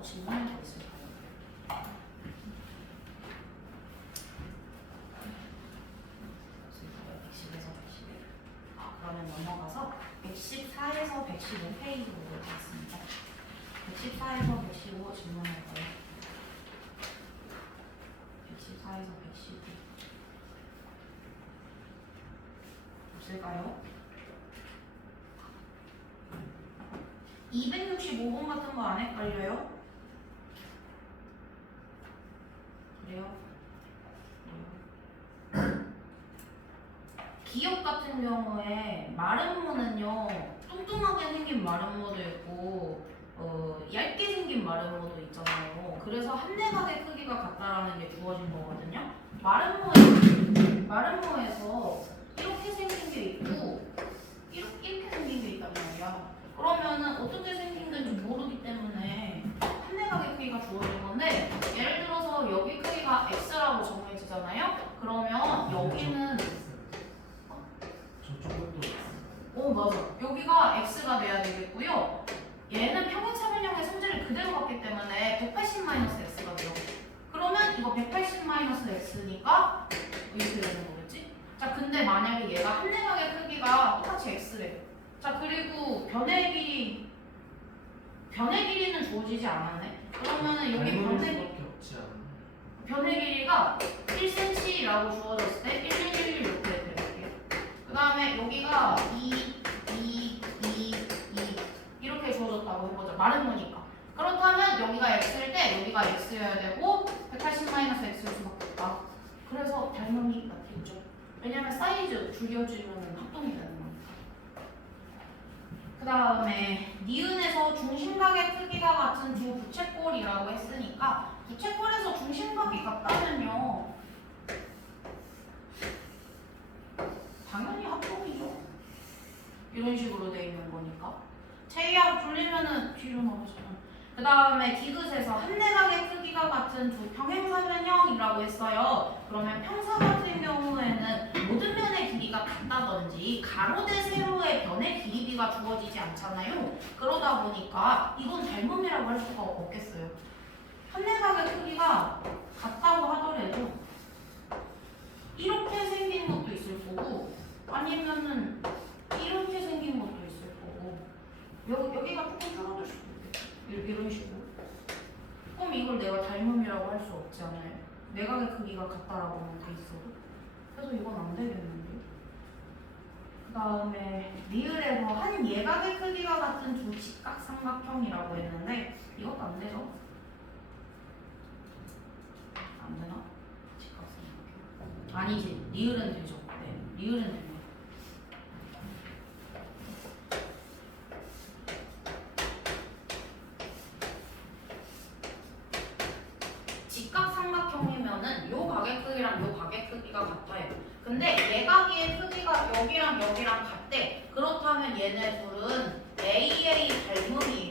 더 질문할 거 있을까요? 없을까요? 110에서 111. 그러면 넘어가서 114에서 115페이지로 가겠습니다. 114에서 115 질문할 거예요. 114에서 115 없을까요? 265번 같은 거 안 헷갈려요? 그래요? 기억 같은 경우에 마름모는요 뚱뚱하게 생긴 마름모도 있고 얇게 생긴 마름모도 있잖아요. 그래서 함내각의 크기가 같다라는 게 주어진 거거든요. 마름모에서 이렇게 생긴 게 있고 이렇게 생긴 게 있단 말이야. 그러면은 어떻게 생긴 건지 모르기 때문에 함내각의 크기가 주어진 건데, 예를 들어서 여기 크기가 x라고 정해지잖아요. 그러면 여기는 맞아. 여기가 x가 돼야 되겠고요. 얘는 평행사변형의 성질을 그대로 갖기 때문에 180-x가 돼요. 그러면 이거 180-x니까 이렇게 되는 거겠지? 자, 근데 만약에 얘가 함내각의 크기가 똑같이 x래. 자, 그리고 변의 길이는 주어지지 않았네. 그러면은 여기 변의 길이가 1cm라고 주어졌을 때 1, 이렇게 될게요. 그 다음에 여기가 2 이렇게 주어졌다고 해보자. 마름모니까. 그렇다면 여기가 x일 때 여기가 x여야 되고 180-x일 수밖에 없다. 그래서 닮음이 맞겠죠. 왜냐면 사이즈 줄여주면 합동이 되는 거니까. 그 다음에 니은에서 중심각의 크기가 같은 두 부채꼴이라고 했으니까 부채꼴에서 중심각이 같다면요 당연히 합동이죠. 이런 식으로 돼 있는 거니까. 체이하고 돌리면은 뒤로 나오잖아. 그 다음에 디귿에서 함내각의 크기가 같은 두 평행사변형이라고 했어요. 그러면 평사 같은 경우에는 모든 면의 길이가 같다든지 가로 대 세로의 변의 길이비가 주어지지 않잖아요. 그러다 보니까 이건 닮음이라고 할 수가 없겠어요. 함내각의 크기가 같다고 하더라도 이렇게 생긴 것도 있을 거고 아니면은 이렇게 생긴 것도 있을 거고 여기가 조금 줄어들 수도 있겠죠. 이런 식으로. 그럼 이걸 내가 닮음이라고 할 수 없지 않아요? 내각의 크기가 같다라고만 돼 있어도. 그래서 이건 안 되겠는데. 그 다음에 리을에서 한 예각의 크기가 같은 두 직각삼각형이라고 했는데 이것도 안 되죠? 안 되나? 직각삼각형. 아니지. 리을은 되죠. 네, 리을은 됩니다. 직각삼각형이면은 요 각의 크기랑 요 각의 크기가 같아요. 근데 예각의 크기가 여기랑 여기랑 같대. 그렇다면 얘네 둘은 AA 닮음이에요.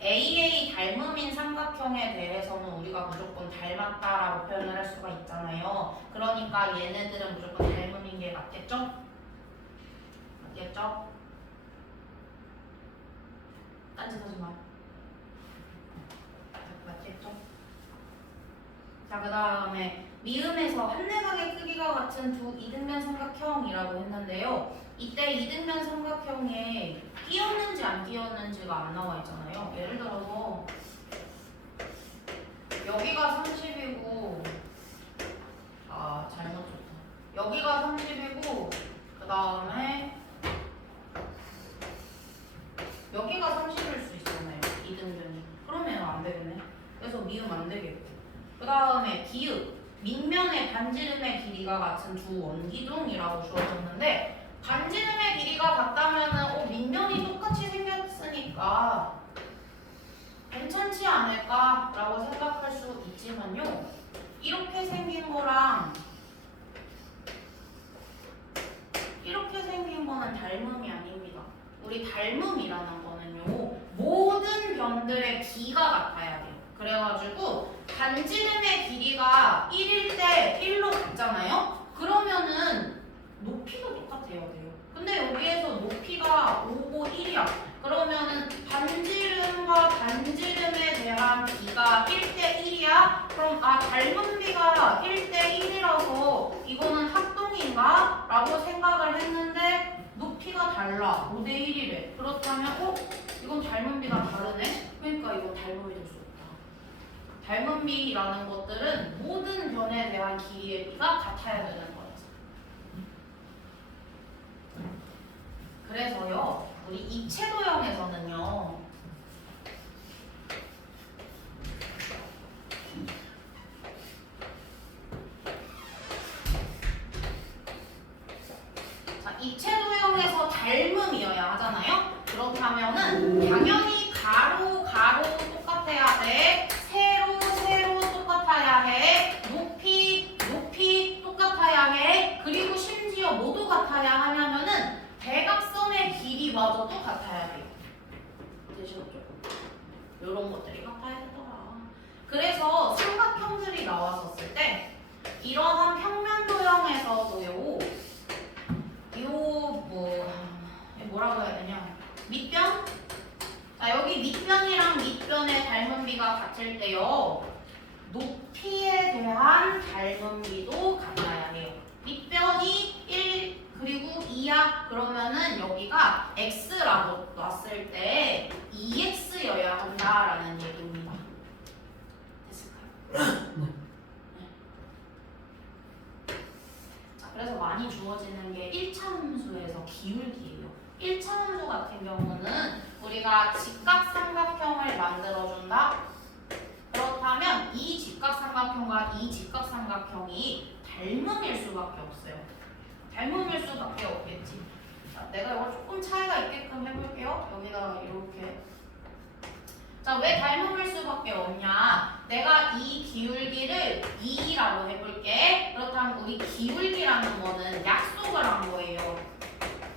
AA 닮음인 삼각형에 대해서는 우리가 무조건 닮았다라고 표현을 할 수가 있잖아요. 그러니까 얘네들은 무조건 닮음인 게 맞겠죠? 맞겠죠? 딴짓하지 마. 맞겠죠? 자, 그 다음에 미음에서 함내각의 크기가 같은 두 이등변 삼각형이라고 했는데요. 이때 이등변 삼각형에 끼었는지 안 끼었는지가 안 나와 있잖아요. 예를 들어서 여기가 30이고 잘못 줬다. 여기가 30이고 그 다음에 여기가 30일 수 있잖아요. 이등변이. 그러면 안 되겠네. 그래서 미음 안 되겠고. 그 다음에 기읍. 밑면의 반지름의 길이가 같은 두 원기둥이라고 주어졌는데 반지름의 길이가 같다면은 밑면이 똑같이 생겼으니까 괜찮지 않을까라고 생각할 수 있지만요. 이렇게 생긴 거랑 이렇게 생긴 거는 닮음이 아닙니다. 우리 닮음이라는 거는요. 모든 변들의 비가 같아야 돼요. 그래가지고 반지름의 길이가 1일 때 1로 같잖아요. 그러면은 높이도 똑같아야 돼요. 근데 여기에서 높이가 5고 1이야. 그러면은 반지름과 반지름에 대한 비가 1대1이야? 그럼 닮은 비가 1대1이라서 이거는 합동인가? 라고 생각을 했는데 높이가 달라. 5대1이래. 그렇다면 이건 닮은 비가 다르네? 그러니까 이건 닮음이 될 수 없다. 닮은 비라는 것들은 모든 변에 대한 길이의 비가 같아야 되는 거지. 그래서요, 우리 입체도형에서는요, 자, 입체도형에서 닮음이어야 하잖아요? 그렇다면은 당연히 가로, 가로 똑같아야 돼. 세로, 세로 똑같아야 해. 높이, 높이 똑같아야 해. 그리고 심지어 모두 같아야 하냐면은 대각선의 길이마저도 같아야 돼요. 되시겠죠? 이런 것들이 같아야 되더라. 그래서 삼각형들이 나왔었을 때 이러한 평면도형에서도요, 뭐라고 해야 되냐? 밑변? 자, 여기 밑변이랑 밑변의 닮은 비가 같을 때요, 높이에 대한 닮은 비도 같아야 해요. 밑변이 1 그리고 2야. 그러면은 여기가 x라고 놨을 때 2x여야 한다라는 얘기입니다. 됐을까요? 자, 그래서 많이 주어지는 게 1차 함수에서 기울기예요. 1차 함수 같은 경우는 우리가 직각삼각형을 만들어준다. 그렇다면 이 직각삼각형과 이 직각삼각형이 닮음일 수밖에 없어요. 닮음일 수밖에 없겠지. 자, 내가 이걸 조금 차이가 있게끔 해볼게요. 여기다가 이렇게. 자, 왜 닮음일 수밖에 없냐? 내가 이 기울기를 2라고 해볼게. 그렇다면 우리 기울기라는 거는 약속을 한 거예요.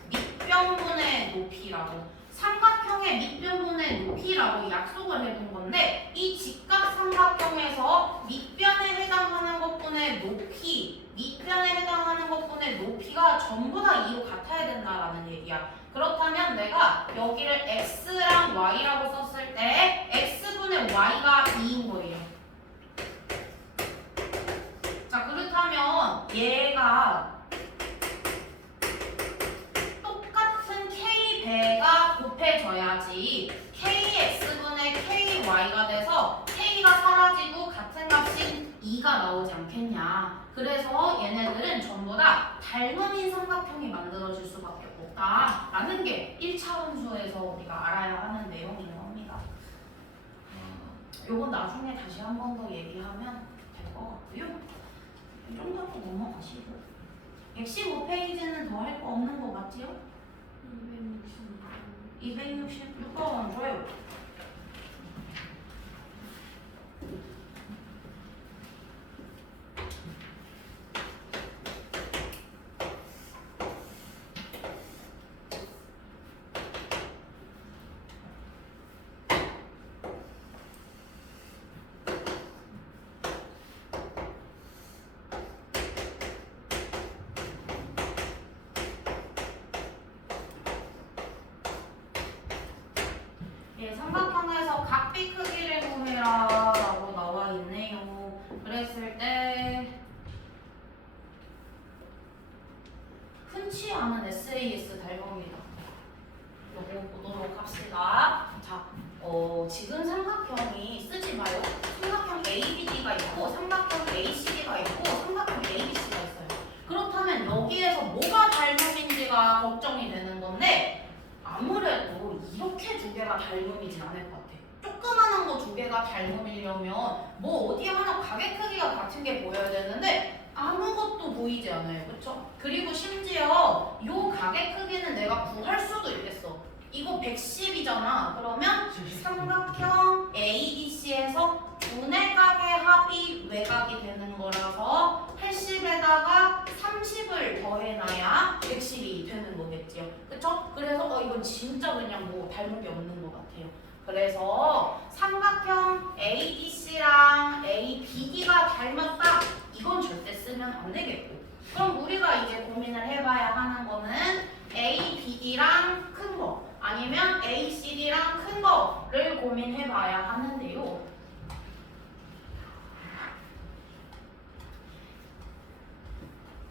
밑변분의 높이라고. 삼각형의 밑변분의 높이라고 약속을 해둔 건데, 이 직각삼각형에서 밑변에 해당하는 것분의 높이, 밑변에 해당하는 것분의 높이가 전부 다 2로 같아야 된다라는 얘기야. 그렇다면 내가 여기를 x랑 y라고 썼을 때 x분의 y가 2인 거예요. 자, 그렇다면 얘가 똑같은 k배가 곱해져야지 kx분의 ky가 돼서 k가 사라지고 같은 값인 2가 나오지 않겠냐. 그래서 얘네들은 전부 다 닮음인 삼각형이 만들어질 수밖에 없다라는 게 1차 함수에서 우리가 알아야 하는 내용인 겁니다. 요건 나중에 다시 한 번 더 얘기하면 될 것 같고요. 이 정도로 넘어가시고. 115페이지는 더 할 거 없는 거 맞지요? 266번 줘요. 예, 삼각형에서 각비 크기를 구해라 라고 나와 있네요. 그랬을 때 흔치 않은 SAS 닮음이다. 요거 보도록 합시다. 자, 지금 삼각형이 쓰지 마요. 삼각형 ABD가 있고 삼각형 ACD가 있고 삼각형 ABC가 있어요. 그렇다면 여기에서 뭐가 닮음인지가 걱정이 되는 건데, 아무래도 이렇게 두 개가 닮음이진 않을 것 같아. 조그만한 거 두 개가 닮음이려면 뭐 어디 하나 가게 크기가 같은 게 보여야 되는데 아무것도 보이지 않아요. 그쵸? 그리고 심지어 요 가게 크기는 내가 구할 수도 있겠어. 이거 110이잖아. 그러면 삼각형 ABC에서 두네 각의 합이 외곽이 되는 거라서 80에다가 30을 더해놔야 110이 되는 거겠지요. 그쵸? 그래서 이건 진짜 그냥 뭐 닮은 게 없는 것 같아요. 그래서 삼각형 ABC랑 ABD가 닮았다. 이건 절대 쓰면 안 되겠고. 그럼 우리가 이제 고민을 해봐야 하는 거는 ABD랑 큰 거. 아니면 ACD랑 큰 거를 고민해 봐야 하는데요.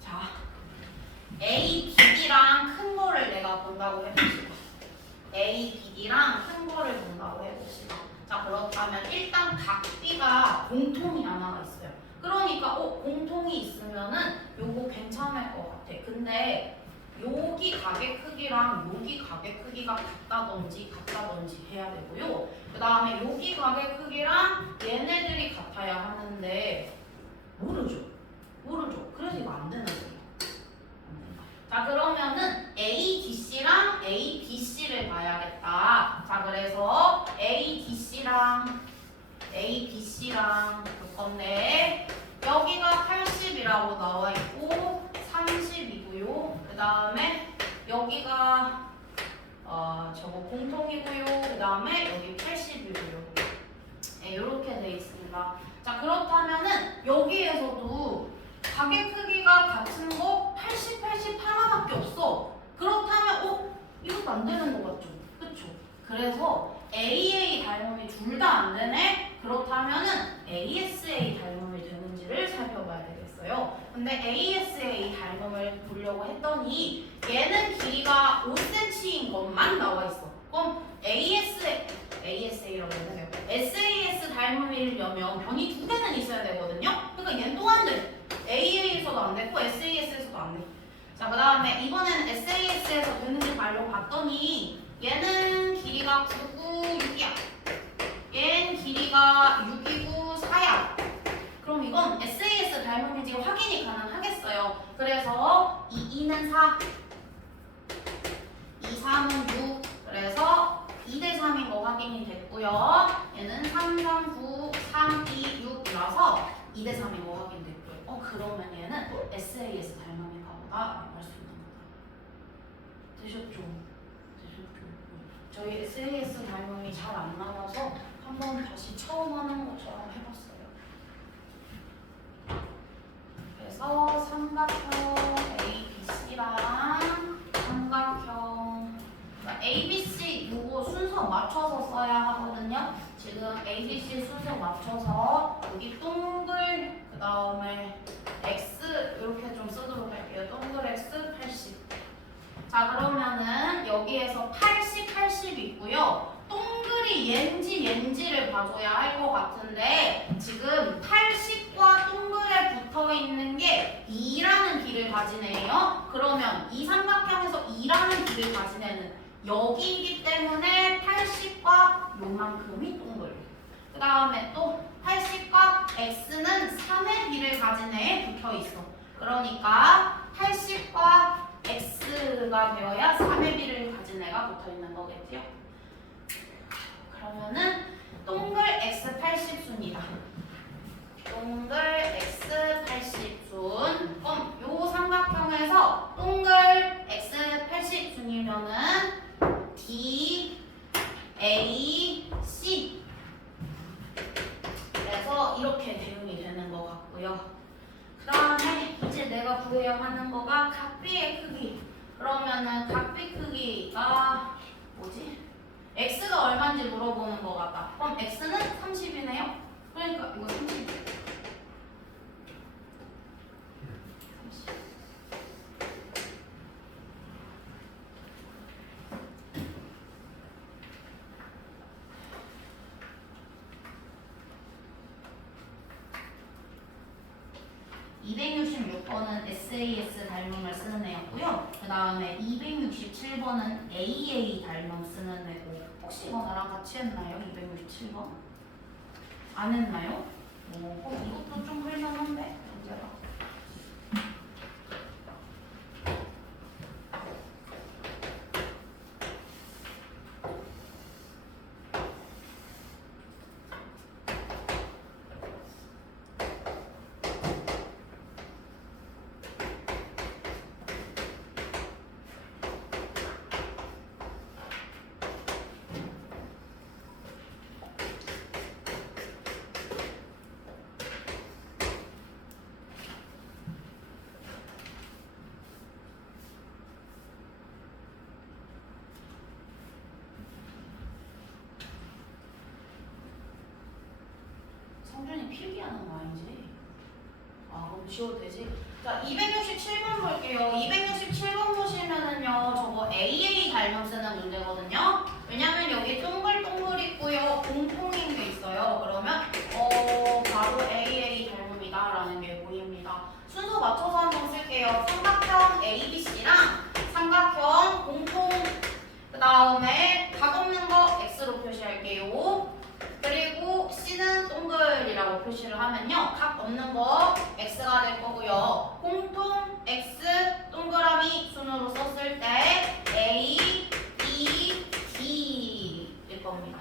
자, ABD랑 큰 거를 내가 본다고 해봅시다. ABD랑 큰 거를 본다고 해봅시다. 자, 그렇다면 일단 각 B가 공통이 하나가 있어요. 그러니까 공통이 있으면은 요거 괜찮을 것 같아. 근데 여기 가게 크기랑 여기 가게 크기가 같다든지 해야 되고요. 그 다음에 여기 가게 크기랑 얘네들이 같아야 하는데 모르죠. 그래서 이거 안 되는 거예요. 자, 그러면은 ADC랑 ABC를 봐야겠다. 자, 그래서 ADC랑 ABC랑 볼 건데 여기가 80이라고 나와 있고 30이고요. 그 다음에 여기가 저거 공통이고요. 그 다음에 여기 80이고요. 네, 이렇게 돼 있습니다. 자, 그렇다면은 여기에서도 가게 크기가 같은 거 80, 80 하나밖에 없어. 그렇다면 이것도 안 되는 거 같죠? 그쵸? 그래서 AA 닮음이 둘 다 안 되네? 그렇다면은 ASA 닮음이 되는지를 살펴봐야 되겠어요. 근데 ASA 닮음을 보려고 했더니 얘는 길이가 5cm인 것만 나와 있어. 그럼 ASA라고 해요. SAS 닮음이려면 변이 두 개는 있어야 되거든요. 그러니까 얘는 또 안 돼. AA에서도 안 됐고 SAS에서도 안 돼. 자, 그 다음에 이번에는 SAS에서 되는지 말로 봤더니 얘는 길이가 996이야. 얘는 길이가 629, 4야. 그럼 이건 SAS 닮음인지 확인이 가능하겠어요. 그래서 2는 4, 2, 3은 6. 그래서 2대 3인 거 확인이 됐고요. 얘는 3, 3, 9, 3, 2, 6이라서 2대 3인 거 확인됐고요. 그러면 얘는 SAS 닮음인가 보다 라고 할 수 있는 거다. 되셨죠? 저희 SAS 닮음이 잘 안 나와서 한번 다시 처음 하는 것처럼 해봤어요. 그래서 삼각형 ABC랑 삼각형 ABC 요거 순서 맞춰서 써야 하거든요. 지금 ABC 순서 맞춰서 여기 동글 그 다음에 X 이렇게 좀 쓰도록 할게요. 동글 X 80. 자, 그러면은 여기에서 80, 80 있고요. 동글이 얘인지를 봐줘야 할 것 같은데 지금 80과 동글에 붙어 있는 게 2라는 길을 가진 애예요. 그러면 이 삼각형에서 2라는 길을 가진 애는 여기이기 때문에 80과 요만큼이 동글. 그 다음에 또 80과 x는 3의 비를 가진 애에 붙어 있어. 그러니까 80과 x가 되어야 3의 비를 가진 애가 붙어 있는 거겠죠. 그러면은 동글 x 80순이다. 동글 x 80순. 그럼 요 삼각형에서 동글 x 80순이면은 D, A, C. 그래서 이렇게 대응이 되는 것 같고요. 그 다음에 이제 내가 구해야 하는 거가 각 B의 크기. 그러면은 각 B 크기가 뭐지? X가 얼마인지 물어보는 것 같다. 그럼 X는 30이네요. 그러니까 이거 30. (266번은) SAS 닮음을 쓰는 애였고요. 그 다음에 267번은 AA 닮음 쓰는 애고, 혹시 이거 나랑 같이 했나요? 267번? 안 했나요? 이것도 좀 할만한데? 문제가. 성준이 필기하는 거 아니지? 아, 그럼 지워도 되지? 자, 267번 볼게요. 267번 보시면은요, 저거 AA 닮음 쓰는 문제거든요. 왜냐면 여기 동글동글 있고요, 공통인 게 있어요. 그러면 바로 AA 닮음이다라는 게 보입니다. 순서 맞춰서 한번 쓸게요. 삼각형 ABC랑 삼각형 공통, 그 다음에 각 없는 거 X로 표시할게요. 그리고 C는 동글이라고 표시를 하면요, 각 없는 거 X가 될 거고요. 공통 X 동그라미 순으로 썼을 때 A, B, D일 겁니다.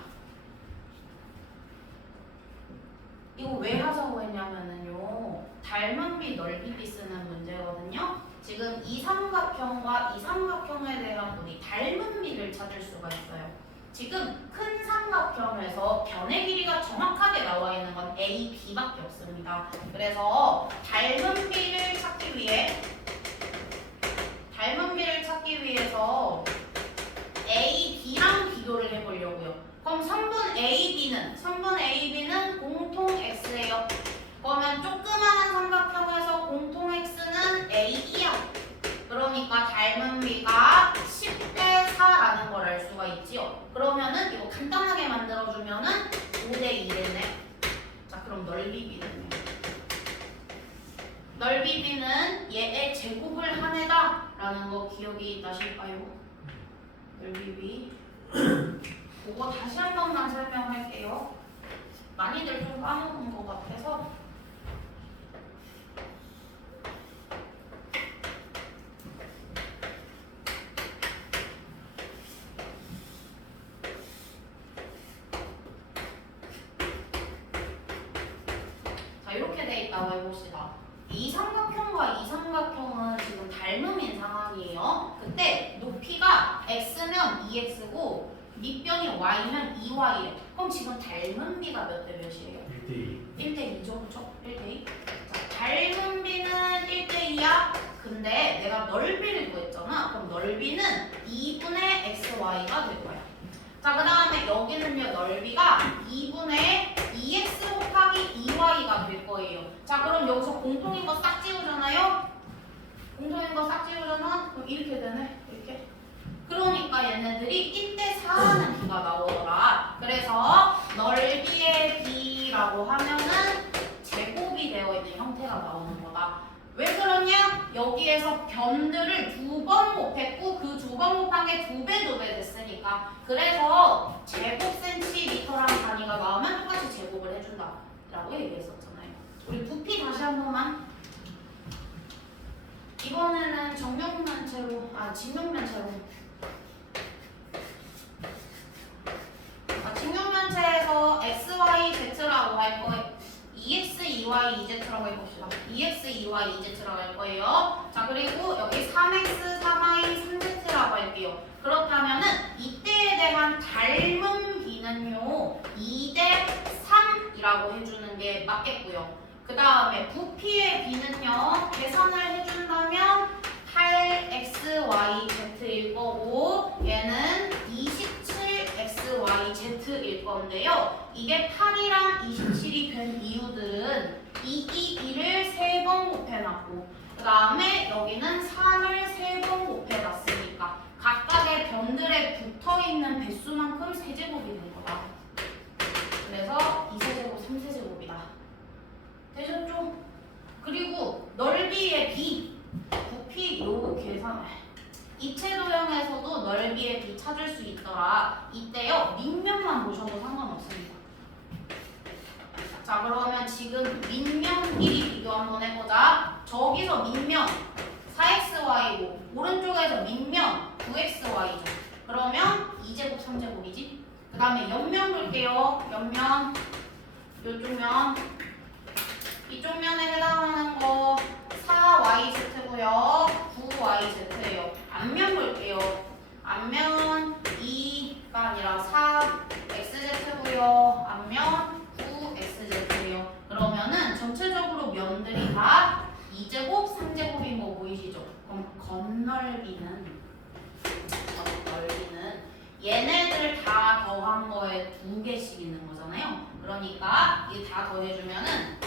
이거 왜 하자고 했냐면은요, 닮은비 넓이비 쓰는 문제거든요. 지금 이 삼각형과 이 삼각형에 대한 우리 닮은비를 찾을 수가 있어요. 지금 큰 삼각형에서 변의 길이가 정확하게 나와 있는 건 A, B밖에 없습니다. 그래서 닮은비를 찾기 위해서 A, B랑 비교를 해보려고요. 그럼 3번 AB는 공통 X예요. 그러면 조그마한 삼각형에서 공통 X는 A2야. 그러니까 닮은비가 10대 4라는 걸 알 수가 있지요. 그러면은 이거 간단하게 만들어주면은 5대 2겠네. 자, 그럼 넓이비는요. 넓이비는 얘의 제곱을 한 애다라는 거 기억이 나실까요? 넓이비. 그거 다시 한 번만 설명할게요. 많이들 좀 까먹은 것 같아서. 이렇게 돼 있다고 해봅시다. 이 삼각형과 이 삼각형은 지금 닮음인 상황이에요. 그때 높이가 x면 2x고 밑변이 y면 2y래. 그럼 지금 닮은비가 몇 대 몇이에요? 1대2. 1대 2죠, 그렇죠? 1대 2. 자, 닮은비는 1대 2야. 근데 내가 넓이를 구했잖아. 그럼 넓이는 2분의 xy가 될 거야. 자, 그 다음에 여기는요, 넓이가 2분의 2x 곱하기 2y가 될 거예요. 자, 그럼 여기서 공통인 거 싹 지우잖아요? 공통인 거 싹 지우잖아? 그럼 이렇게 되네? 이렇게. 그러니까 얘네들이 1대 4라는 비가 나오더라. 그래서 넓이의 비라고 하면은 제곱이 되어 있는 형태가 나오는 거다. 왜 그러냐? 여기에서 변들을 2번 곱했고 그 2번 곱한 게 2배 됐으니까. 그래서 제곱 센티미터랑 단위가 나오면 똑같이 제곱을 해준다 라고 얘기했었잖아요. 우리 부피 다시 한 번만. 이번에는 직육면체로 직육면체에서 x, y, z라고 할 거예요. 2x, 2y, 2z라고 해봅시다. 2x, 2y, 2z라고 할 거예요. 자, 그리고 여기 3x, 3y, 3z라고 할게요. 그렇다면은 이때에 대한 닮은 비는요 2대 3이라고 해주는 게 맞겠고요. 그 다음에 부피의 비는요 계산을 해준다면 8xyz일 거고 얘는 27xyz일 건데요. 이게 8이랑 27이 된 이유들은 2를 3번 곱해놨고 그 다음에 여기는 3을 3번 곱해놨으니까 각각의 변들에 붙어있는 배수만큼 세제곱이 된 거다. 그래서 2세제곱, 3세제곱이다. 되셨죠? 그리고 넓이의 비, 부피 요 계산. 입체 도형에서도 넓이의 비 찾을 수 있더라. 이때요 밑면만 보셔도 상관없습니다. 자, 그러면 지금 밑면끼리 비교 한번 해보자. 저기서 밑면 4xy고 오른쪽에서 밑면 9xy죠. 그러면 2제곱 3제곱이지. 그 다음에 옆면 볼게요. 옆면 요쪽 면 이쪽 면에 해당하는 거 4yz고요 9yz예요. 앞면 볼게요. 앞면 2가 아니라 4xz고요 앞면 9xz예요. 그러면은 전체적으로 면들이 다 2제곱, 3제곱인 거 보이시죠? 그럼 겉넓이는 얘네들 다 더한 거에 2개씩 있는 거잖아요. 그러니까 이 다 더해주면은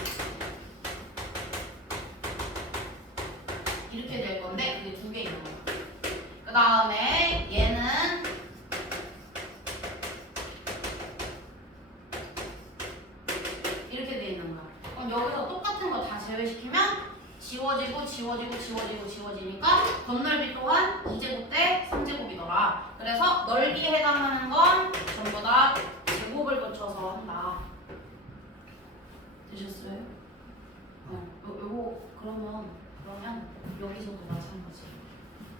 이렇게 될 건데 그게 두 개 있는 거야. 그 다음에 얘는 이렇게 돼 있는 거야. 그럼 여기서 똑같은 거 다 제외시키면 지워지니까 건널비 또한 2제곱 대 3제곱이더라. 그래서 넓이에 해당하는 건 전부 다 제곱을 붙여서 한다. 되셨어요? 요거 그러면 여기서도 마찬가지.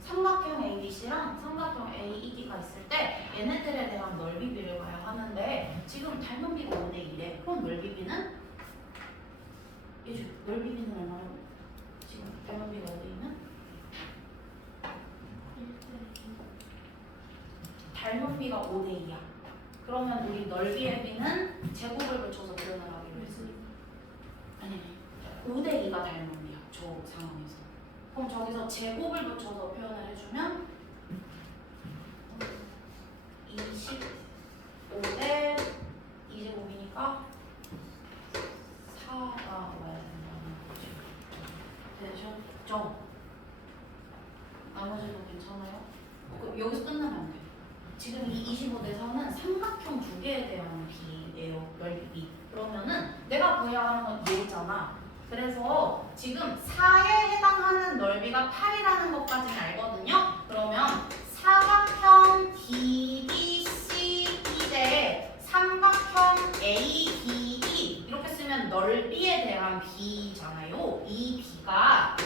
삼각형 ABC랑 삼각형 AED가 있을 때 얘네들에 대한 넓이비를 봐야 하는데 지금 닮은비가 5대2래. 그럼 넓이비는? 넓이비는 얼마라고? 지금 닮은비가 5대2는? 닮은비가 5대2야. 그러면 우리 넓이의 비는 제곱을 붙여서 표현을 하기로 했어. 아니 5대2가 닮은비야. 저 상황에서. 그럼 저기서 제곱을 붙여서 표현을 해주면 25대 2제곱이니까 4가 와야 된다는 거지. 되셨죠? 나머지도 괜찮아요? 여기서 끝나면 안 돼. 지금 이 25대 4는 삼각형 두 개에 대한 비예요. 넓이. 그러면은 내가 구해야 하는 건 얘잖아. 그래서 지금 4에 해당하는 넓이가 8이라는 것까지는 알거든요. 그러면 사각형 DBC 대 삼각형 ADE 이렇게 쓰면 넓이에 대한 비잖아요. 이 비가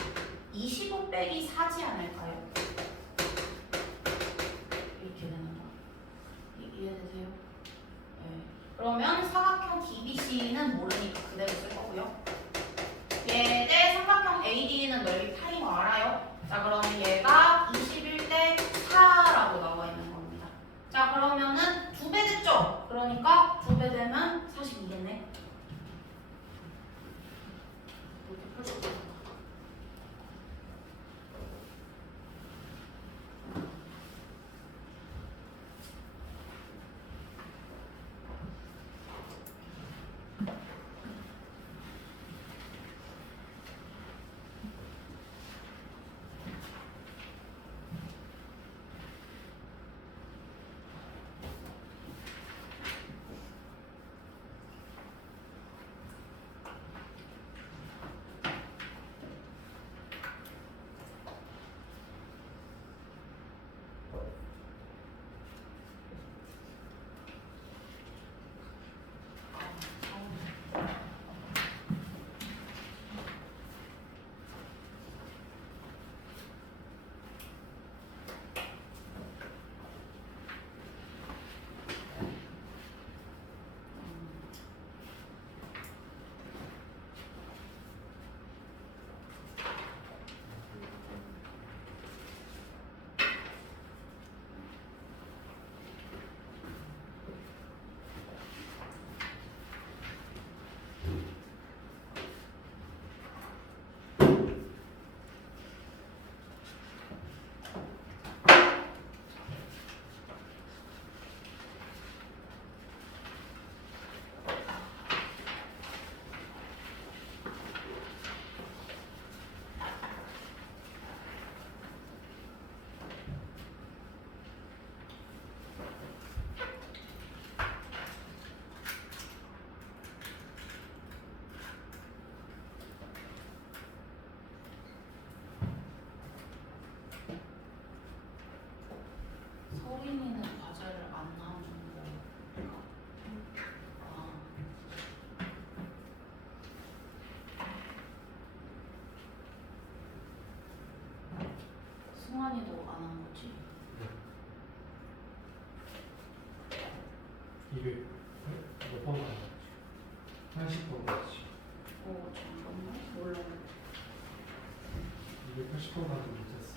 25 빼기 4지 않을까요? 이렇게 되는 거. 이해되세요? 네. 그러면 사각형 DBC는 모르니까 그대로 쓸 거고요. 얘 대 삼각형 AD는 넓이 8인 거 알아요? 자, 그러면 얘가 21대 4라고 나와 있는 겁니다. 자, 그러면은 2배 됐죠? 그러니까 2배 되면 42겠네. 이렇게 풀어볼게요. 서린이는 과제를 안 나와준 거니까. 승환이도 안 한 거지? 200 몇 번 나왔지? 80번 나왔지. 잠깐만. 몰라. 280번 나도 못했어.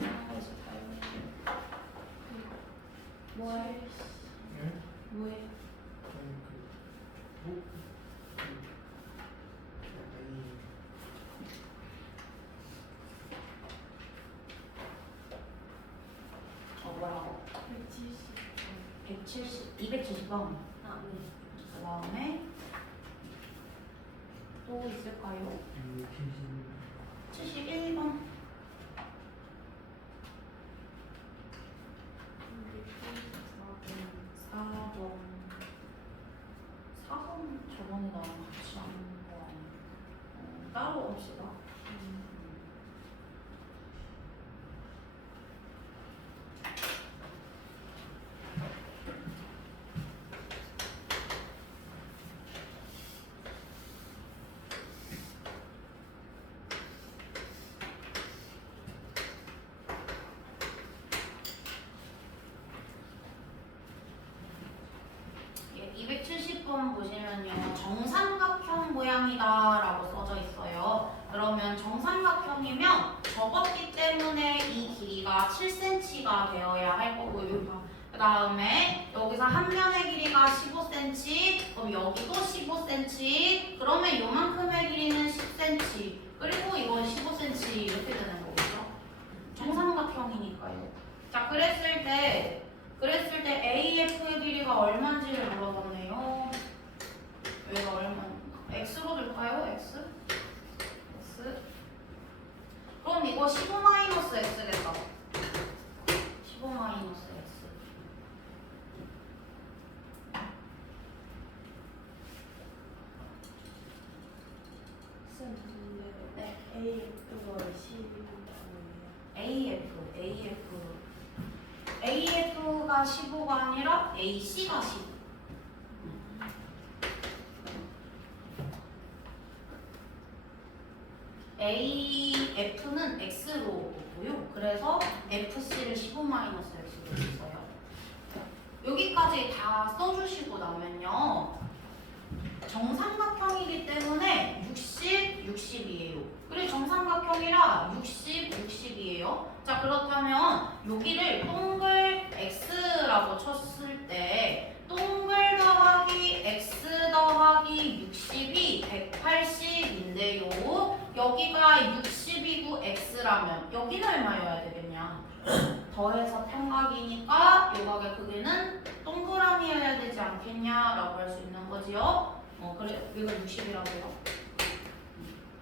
하나가 있을까요? 뭐해? 응? 뭐해? 뭐? 뭐라고? 270번. 그 다음에 또 있을까요? 71번. 4번. 4번 저번에 나랑 같이 하는 거 아니야? 따로 옵시다. 예, 270번 보시면요. 정삼각형 모양이다 라고 써져 있어요. 그러면 정삼각형이면 접었기 때문에 이 길이가 7cm가 되어야 할 거고요. 그 다음에 여기서 한 면의 길이가 15cm, 그럼 여기도 15cm, 그러면 요만큼의 길이는 10cm, 그리고 이건 15cm 이렇게 되는 거겠죠? 정삼각형이니까요. 자, 그랬을 때 AF의 길이가 얼마인지를 물어봤네요. 여기가 얼마? X로 둘까요? X? 그럼 이거 15-X겠다. 15-X. 네. AF가 15가 아니라 AC가 15. AF는 X로 보고요. 그래서 FC를 15-X로 써요. 여기까지 다 써주시고 나면요. 정삼각형이기 때문에 60, 60이에요. 그리고 정삼각형이라 60, 60이에요. 자, 그렇다면 여기를 동글 X라고 쳤을 때 동글 더하기 X 더하기 60이 180인데요. 여기가 60이고 X라면 여기는 얼마여야 되겠냐? 더해서 평각이니까 요각의 크기는 동그라미여야 되지 않겠냐라고 할 수 있는 거지요. 그래, 여기가 60이라고요.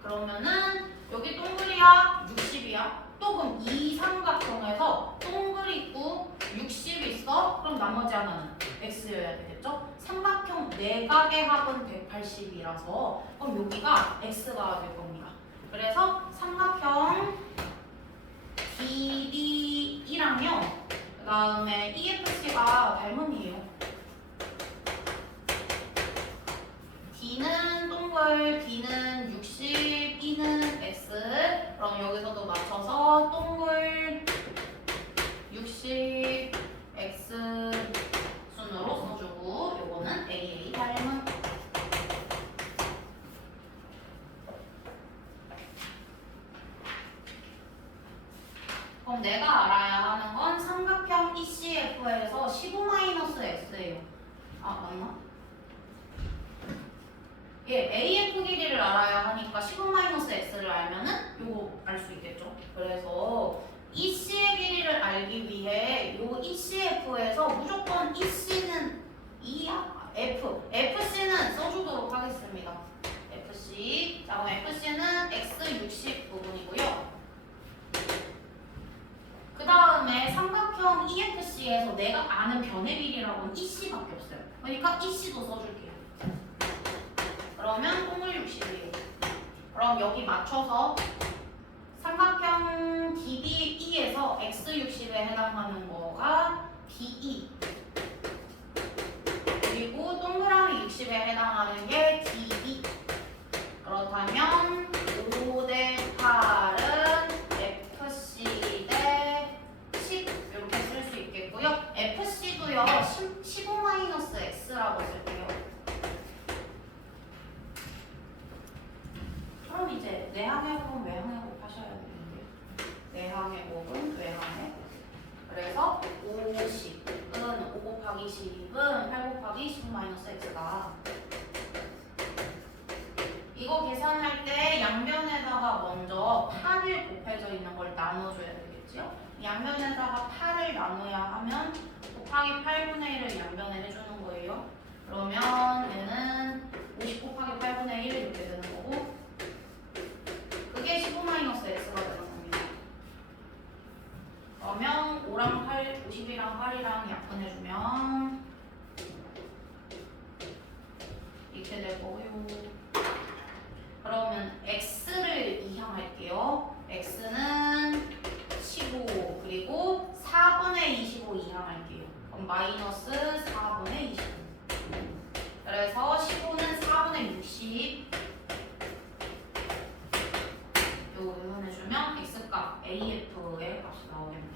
그러면은 여기 동글이야 60이야. 또 그럼 이 삼각형에서 동글 있고 60 있어. 그럼 나머지 하나는 X여야 되겠죠? 삼각형 내각의 합은 180이라서 그럼 여기가 X가 될 겁니다. 그래서 삼각형 DB이랑요. 그 다음에 EFC가 닮음이에요. D는 동글, D는 60, E는 X. 그럼 여기서도 맞춰서 동글 60, X 순으로 써주고 요거는 AA 닮음. 그럼 내가 알아야 하는 건 삼각형 ECF에서 15-X예요. 아, 맞나? 예, AF 길이를 알아야 하니까 15-X를 알면은 요거 알 수 있겠죠. 그래서 EC의 길이를 알기 위해 요 ECF에서 무조건 EC는 FC는 써주도록 하겠습니다. FC. 자, 그럼 FC는 X60 부분이고요. 그 다음에 삼각형 EFC에서 내가 아는 변의 길이라고는 EC밖에 없어요. 그러니까 EC도 써줄게요. 그러면 동글 60이에요. 그럼 여기 맞춰서 삼각형 DBE에서 X60에 해당하는 거가 DE, 그리고 동그라미 60에 해당하는 게 DE. 그렇다면 5대 8은 FC 대 10 이렇게 쓸 수 있겠고요. FC도요 15-X라고 쓸게요. 그럼 이제 내항의 곱은 외항의 곱 하셔야 되는데, 내항의 곱은 외항의 10은 8 곱하기 15 마이너스 x다. 이거 계산할 때 양변에다가 먼저 8을 곱해져 있는 걸 나눠줘야 되겠지요? 양변에다가 8을 나눠야 하면 곱하기 8분의 1을 양변에 해주는 거예요. 그러면 얘는 50 곱하기 8분의 1 이렇게 되는 거고, 그게 15 마이너스 x가 되는 겁니다. 그러면 5랑 8, 50이랑 8이랑 약분해주면 이렇게 될 거고요. 그러면 x를 이항할게요. x는 15 그리고 4분의 25 이항할게요. 그럼 마이너스 4분의 25. 그래서 15는 4분의 60. 요거 계산해주면 x값 AF의 값이 나오겠네.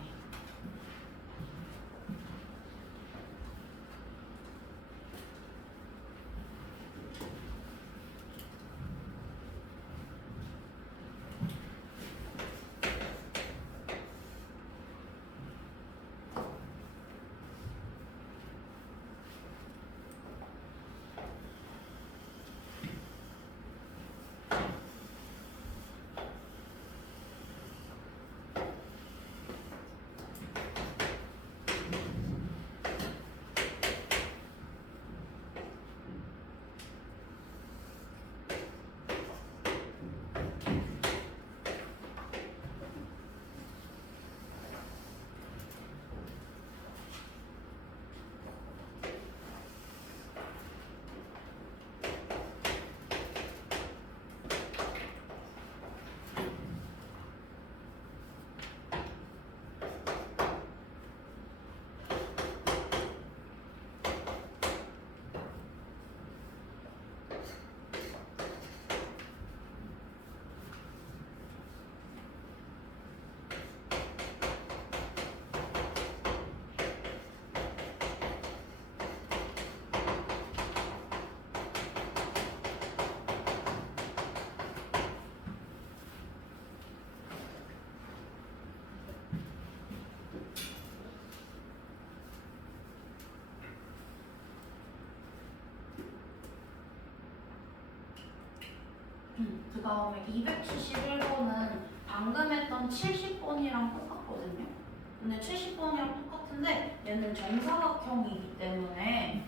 그 다음에 271번은 방금 했던 70번이랑 똑같거든요. 근데 70번이랑 똑같은데 얘는 정사각형이기 때문에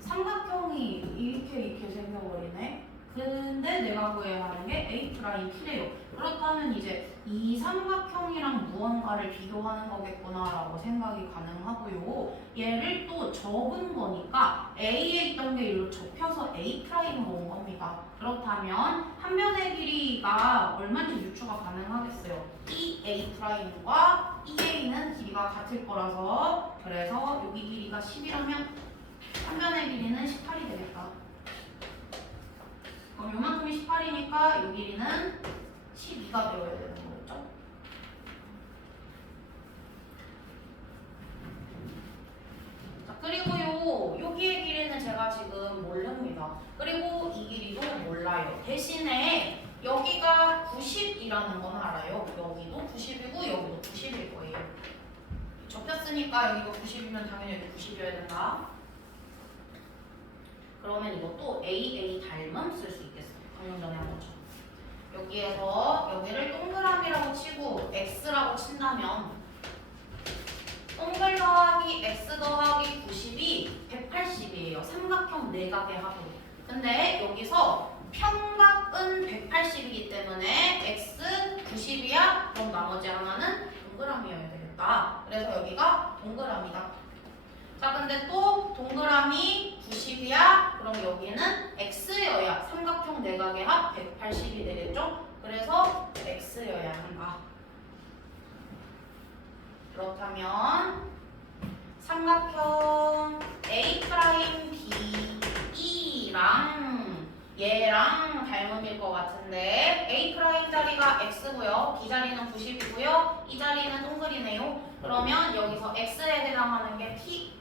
삼각형이 이렇게 생겨버리네. 근데 내가 구해야 하는 게 A'P래요. 그렇다면 이제 이 삼각형이랑 무언가를 비교하는 거겠구나라고 생각이 가능하고요. 얘를 또 접은 거니까 A에 있던 게 이리로 접혀서 A'으로 온 겁니다. 그렇다면 한 변의 길이가 얼마인지 유추가 가능하겠어요. 이 A'과 이 A는 길이가 같을 거라서, 그래서 여기 길이가 10이라면 한 변의 길이는 18이 되겠다. 그럼 요만큼이 18이니까 요 길이는 12가 되어야 되는 거겠죠? 자, 그리고요, 여기의 길이는 제가 지금 모릅니다. 그리고 이 길이도 몰라요. 대신에 여기가 90이라는 건 알아요. 여기도 90이고 여기도 90일 거예요. 접혔으니까 여기가 90이면 당연히 여기 90이어야 된다. 그러면 이것도 AA 닮음 쓸 수 있겠어요. 방금 전에 한 거죠. 여기에서 여기를 동그라미라고 치고 X라고 친다면 동글 더하기 X 더하기 90이 180이에요. 삼각형 내각의 합이. 근데 여기서 평각은 180이기 때문에 X 90이야? 그럼 나머지 하나는 동그라미여야 되겠다. 그래서 여기가 동그라미다. 자, 근데 또 동그라미 90이야? 그럼 여기는 X여야 삼각형 내각의 합 180이 되겠죠? 그래서 X여야 한다. 그렇다면 삼각형 A'B'랑 얘랑 닮음일 것 같은데 A' 자리가 X고요. B 자리는 90이고요. 이 자리는 동글이네요. 그러면 여기서 X에 해당하는 게 P,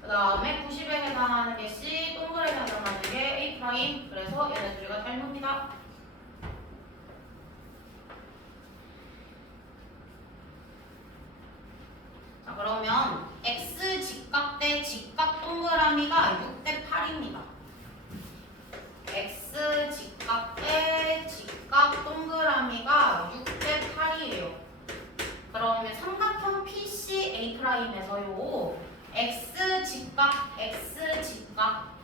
그 다음에 90에 해당하는 게 C, 동글에 해당하는 게 A'. 그래서 얘네 둘이가 닮습니다. 자, 그러면 XG 그러면 삼각형 PCA'에서요 x 직각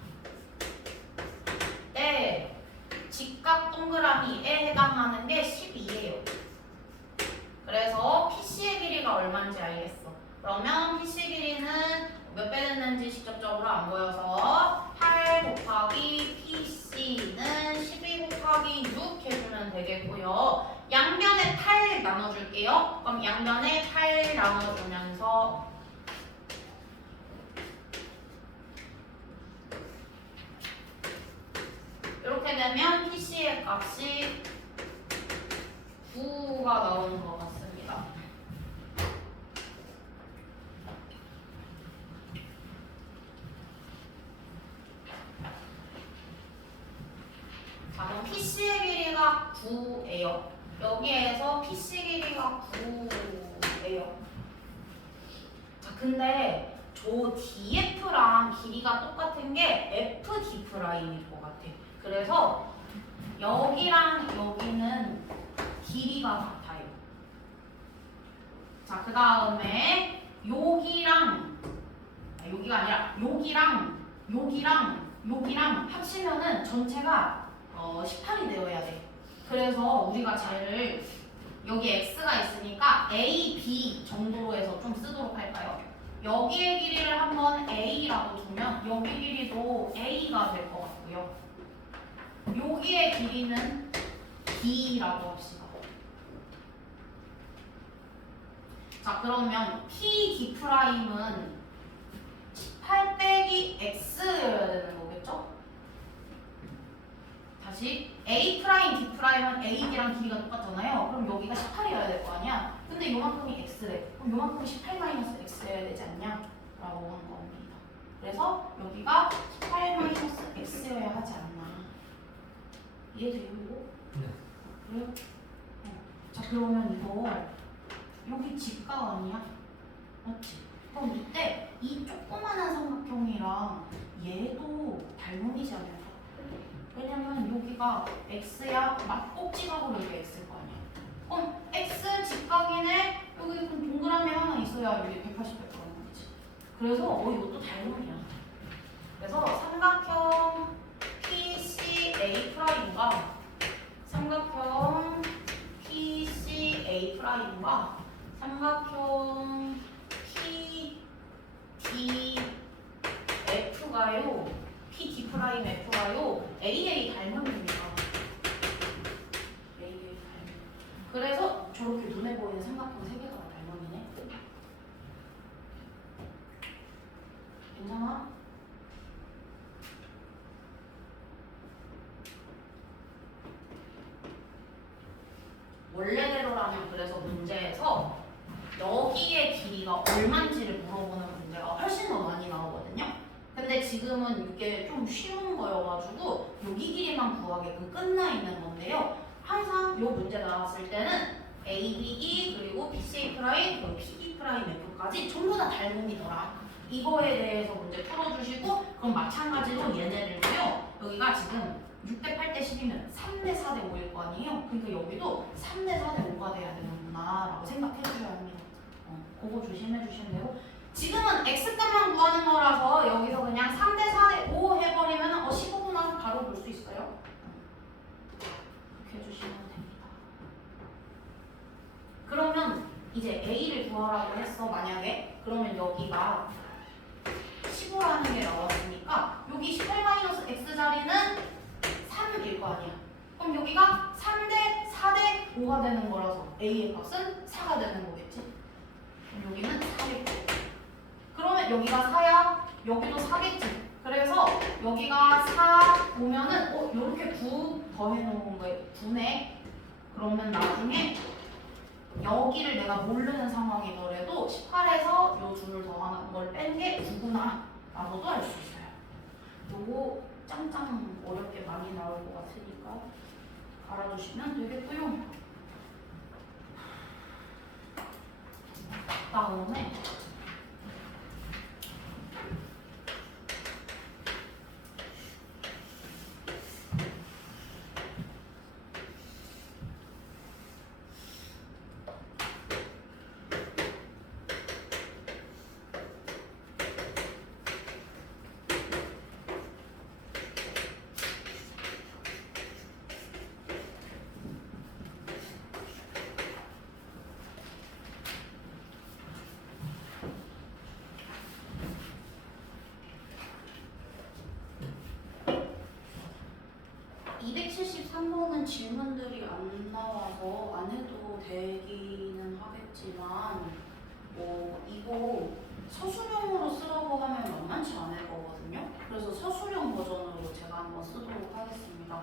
때 직각 동그라미에 해당하는 게 12예요. 그래서 PC의 길이가 얼마인지 알겠어. 그러면 PC 길이는 몇 배 됐는지 직접적으로 안 보여서 8 곱하기 PC는 12 곱하기 6 해주면 되겠고요. 양변에 8 나눠줄게요. 그럼 양변에 8 나눠주면서 이렇게 되면 PC의 값이 9가 나오는 것 같습니다. 자, 그럼 PC의 길이가 9예요. 여기에서 PC 길이가 9예요. 자, 근데 저 DF랑 길이가 똑같은 게 FD'일 것 같아. 그래서 여기랑 여기는 길이가 같아요. 자, 그 다음에 여기가 아니라 여기랑 합치면은 전체가 18이 되어야 돼. 그래서 우리가 쟤를 여기 x가 있으니까 a, b 정도로 해서 좀 쓰도록 할까요? 여기의 길이를 한번 a라고 두면 여기 길이도 a가 될 것 같고요. 여기의 길이는 b라고 합시다. 자, 그러면 PD'은 18 빼기 x여야 되는 거겠죠? 다시 A', D'은 AD랑 길이가 똑같잖아요. 그럼 여기가 18이어야 될 거 아니야? 근데 요만큼이 x래. 그럼 요만큼이 18-x여야 되지 않냐? 라고 하는 겁니다. 그래서 여기가 18-x여야 하지 않나. 이해돼요, 이거? 네. 그래요? 자, 그러면 이거 여기 직각 아니야? 맞지? 그럼 이때 이 조그만한 삼각형이랑 얘도 닮은이지 않을까? 왜냐면 여기가 x야, 막꼭지각으로 여기 x일 거 아니야. 그럼 x 직각이네. 여기 그럼 동그라미 하나 있어야 여기 180 들어가는 거지. 그래서 이것도 닮은이야. 그래서 삼각형 PCA'과 삼각형 PCA'과 삼각형 PD'F가요 AA 닮은입니다. AA 닮은. 그래서 저렇게 눈에 보이는 삼각형 세 개가 닮은이네. 괜찮아? 원래대로라면 그래서 문제에서 여기의 길이가 얼마인지를 물어보는 문제가 훨씬 더 많이 나오거든요. 근데 지금은 이게 좀 쉬운 거여가지고 여기 길이만 구하게끔 끝나 있는 건데요. 항상 이 문제 나왔을 때는 ADE 그리고 BCA 그리고 PD F까지 전부 다 닮은이더라. 이거에 대해서 문제 풀어주시고 그럼 마찬가지로 얘네들도요. 여기가 지금 6대 8대 10이면 3대 4대 5일 거 아니에요? 그러니까 여기도 3대 4대 5가 돼야 되는구나 라고 생각해 주셔야 합니다. 그거 조심해 주시면 되고 지금은 x값만 구하는 거라서 여기서 그냥 3대 4대 5 해버리면 15분 안에 바로 볼 수 있어요. 이렇게 해주시면 됩니다. 그러면 이제 a를 구하라고 했어 만약에. 그러면 여기가 15라는 게 나왔으니까 여기 18-x 자리는 3일 거 아니야. 그럼 여기가 3대 4대 5가 되는 거라서 a의 값은 4가 되는 거겠지. 그럼 여기는 4겠지. 그러면 여기가 4야. 여기도 4겠지. 그래서 여기가 4 보면은 이렇게 9 더해놓은 거예요. 9네. 그러면 나중에 여기를 내가 모르는 상황이더라도 18에서 요 둘을 더하는 걸 뺀 게 9구나 라고도 알 수 있어요. 요거 짱짱 어렵게 많이 나올 것 같으니까 알아두시면 되겠고요. 다음에 이거 서술형으로 쓰라고 하면 만만치 않을 거거든요. 그래서 서술형 버전으로 제가 한번 쓰도록 하겠습니다.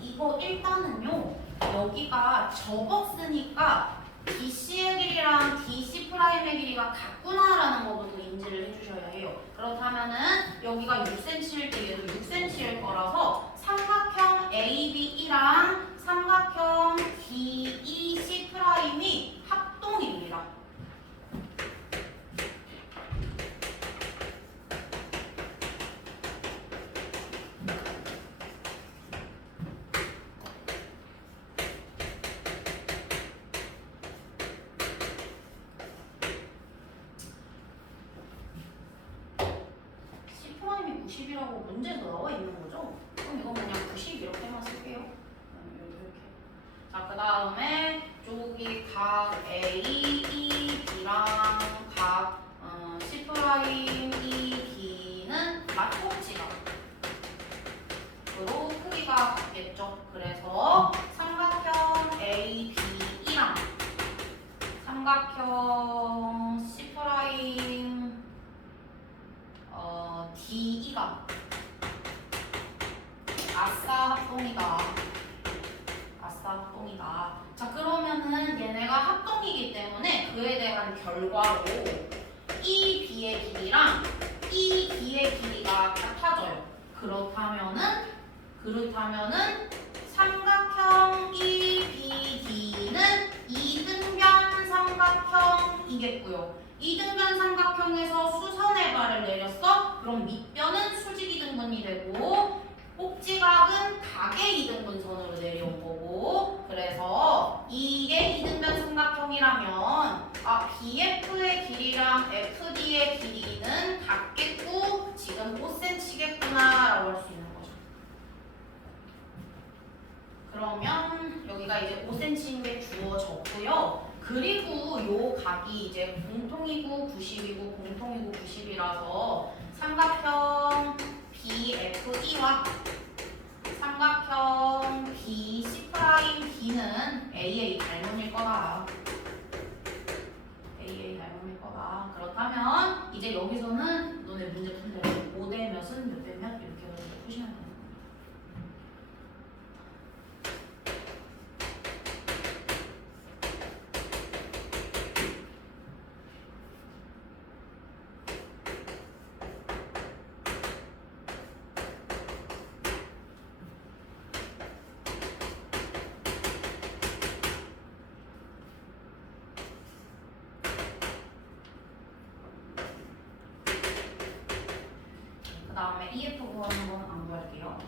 이거 일단은요, 여기가 접었으니까 BC의 길이랑 DC 프라임의 길이가 같구나라는 것부터 인지를 해주셔야 해요. 그렇다면은 여기가 6cm일 때 얘도 6cm일 거라서 삼각형 ABE랑 삼각형 DEC 프라임이 합동입니다. C'이 90이라고 문제에서 나와 있는 거죠? 그럼 이건 그냥 90 이렇게만 쓸게요. 이렇게. 자, 그 다음에 저기 각 A, E, B랑 각 C 프라임, E, D는 맞꼭지가 으로 크기가 같겠죠. 그래서 삼각형 A, B, E랑 삼각형 C 프라임 DE가 아싸 합동이다. 아싸 합동이다. 자, 그러면은 얘네가 합동이기 때문에 그에 대한 결과로 EB의 길이랑 ED의 길이가 같아져요. 그렇다면은 삼각형 EBD는 이등변 삼각형이겠고요. 이등변 삼각형에서 수선의 발을 내렸어? 그럼 밑변은 수직 이등분이 되고 꼭지각은 각의 이등분선으로 내려온 거고, 그래서 이게 이등변 삼각형이라면 BF의 길이랑 FD의 길이는 같겠고 지금 5cm겠구나 라고 할 수 있는 거죠. 그러면 여기가 이제 5cm인 게 주어졌고요. 그리고 요 각이 이제 공통이고 90이고 공통이고 90이라서 삼각형 BFE와 삼각형 BC'D는 AA 닮음일 거다. AA 닮음일 거다. 그렇다면 이제 여기서는 너네 문제 푼 대로 5대 몇은 몇 대 몇 이렇게 해서 푸시면 됩니다. 그 다음에 EF 구하는 건 안 구할게요.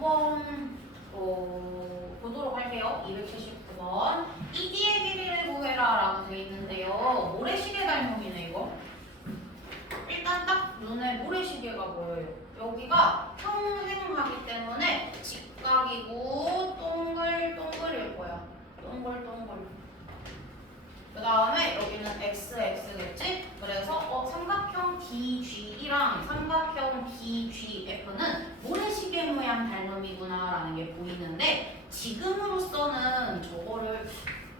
2번 보도록 할게요. 279번. ED의 길이를 구해라 라고 되어 있는데요. 모래시계 닮음이네 이거. 일단 딱 눈에 모래시계가 보여요. 여기가 평행하기 때문에 직각이고 동글동글일 거야. 동글동글. 그 다음에 여기는 xx겠지? 그래서 삼각형 DG랑 삼각형 DGF는 모래시계 모양 닮음이구나 라는 게 보이는데 지금으로서는 저거를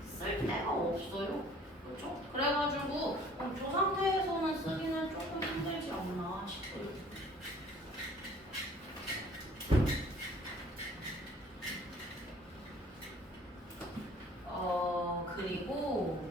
쓸 데가 없어요. 그렇죠? 그래가지고 저 상태에서는 쓰기는 조금 힘들지 않나 싶어요. 그리고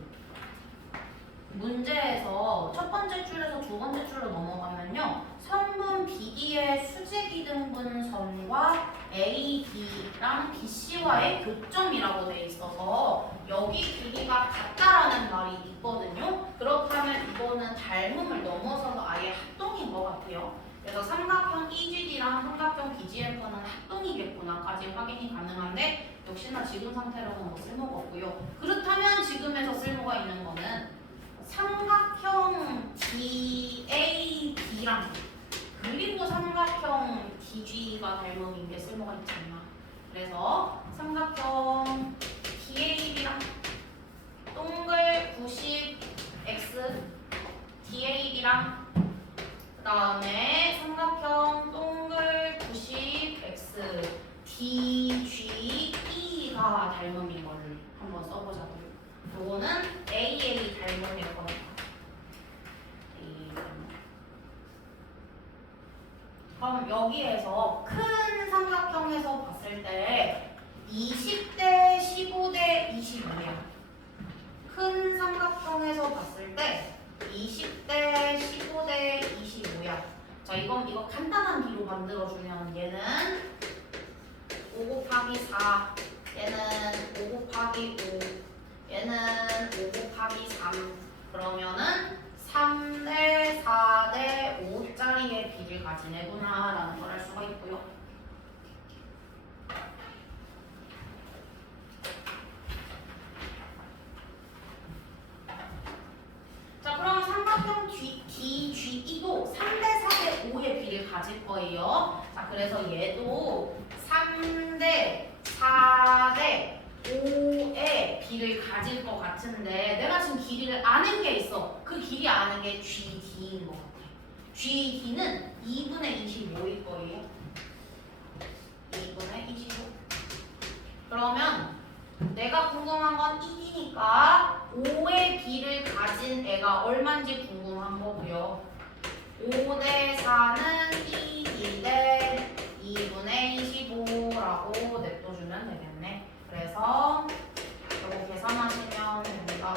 문제에서 첫 번째 줄에서 두 번째 줄로 넘어가면요. 선분 BD의 수직이등분선과 AB랑 BC와의 교점이라고 돼 있어서 여기 길이가 같다라는 말이 있거든요. 그렇다면 이거는 닮음을 넘어서서 아예 합동인 것 같아요. 그래서 삼각형 EGD랑 삼각형 BGF는 합동이겠구나까지 확인이 가능한데 역시나 지금 상태로는 뭐 쓸모가 없고요. 그렇다면 지금에서 쓸모가 있는 거는 삼각형 DAB랑 그리고 삼각형 DG가 닮음인 게 쓸모가 있지 않나. 그래서 삼각형 DAB랑 동글 90X DAB랑 그 다음에 삼각형 동글 90X DGE가 닮음인 거를 한번 써보자고요. 요거는 AA 닮음일 거니까. 그럼 여기에서 큰 삼각형에서 봤을 때 20대 15대 25야. 큰 삼각형에서 봤을 때 20대 15대 25야. 자, 이거 간단한 비로 만들어주면 얘는 5 곱하기 4, 얘는 5 곱하기 5, 얘는 5 곱하기 3. 그러면은 3대 4대 5짜리의 비를 가진 애구나 라는 걸 알 수가 있고요. 자, 그럼 삼각형 DGE도 3대 4대 5의 비를 가질 거예요. 자, 그래서 얘도 3대 4대 5의 비를 가질 것 같은데 내가 지금 길이를 아는 게 있어. 그 길이 아는 게 GD인 것 같아. GD는 2분의 25일 거예요. 2분의 25. 그러면 내가 궁금한 건 1이니까 5의 비를 가진 애가 얼마인지 궁금한 거고요. 5대 4는 2대 2분의 25라고 냅둬주면 되겠네. 그래서 이거 계산하시면 됩니다.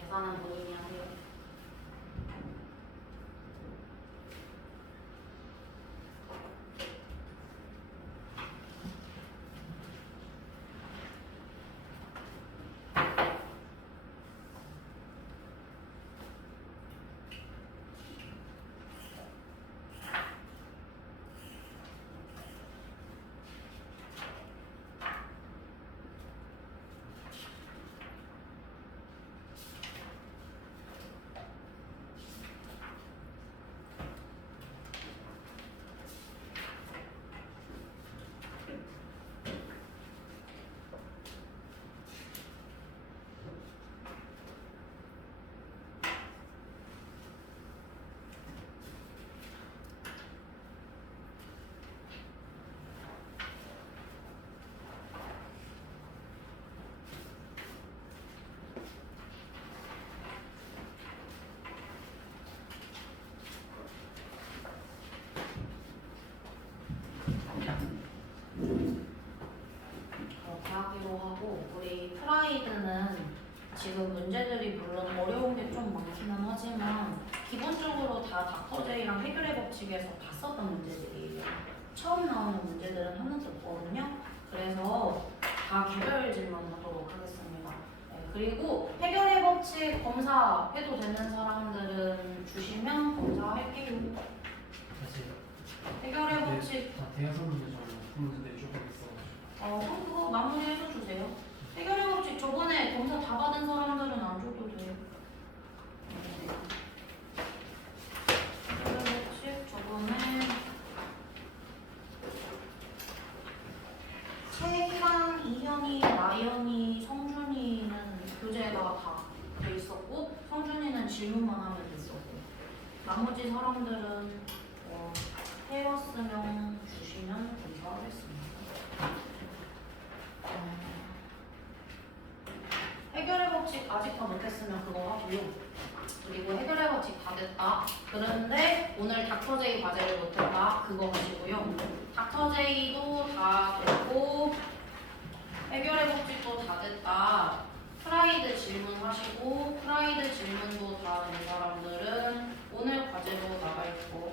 계산은 본인이 하세요. 지금 문제들이 물론 어려운 게 좀 많기는 하지만 기본적으로 다 닥터제이랑 해결의 법칙에서 다 썼던 문제들이에요. 처음 나오는 문제들은 하나도 없거든요. 그리고 해결의 법칙 검사해도 되는 사람들은 주시면 검사할게요. 사실 해결의 네. 법칙 다 대여섯 문제처럼 문제들이 조금 있어가지고. 그럼 그거 마무리해서 주세요. 해결의 법칙 저번에 검사 다 받은 사람들은 안 줘도 돼요. 해결의 법칙 저번에 채희랑 이현이, 나연이, 성준이는 교재가 다 돼 있었고 성준이는 질문만 하면 됐었고 나머지 사람들은 해왔으면 주시면 감사하겠습니다. 해결의 법칙 아직 다 못했으면 그거 하고요. 그리고 해결의 법칙 다 됐다. 그런데 오늘 닥터제이 과제를 못했다. 그거 하시고요. 닥터제이도 다 됐고 해결의 법칙도 다 됐다. 프라이드 질문하시고 프라이드 질문도 다 된 사람들은 오늘 과제로 나갈 거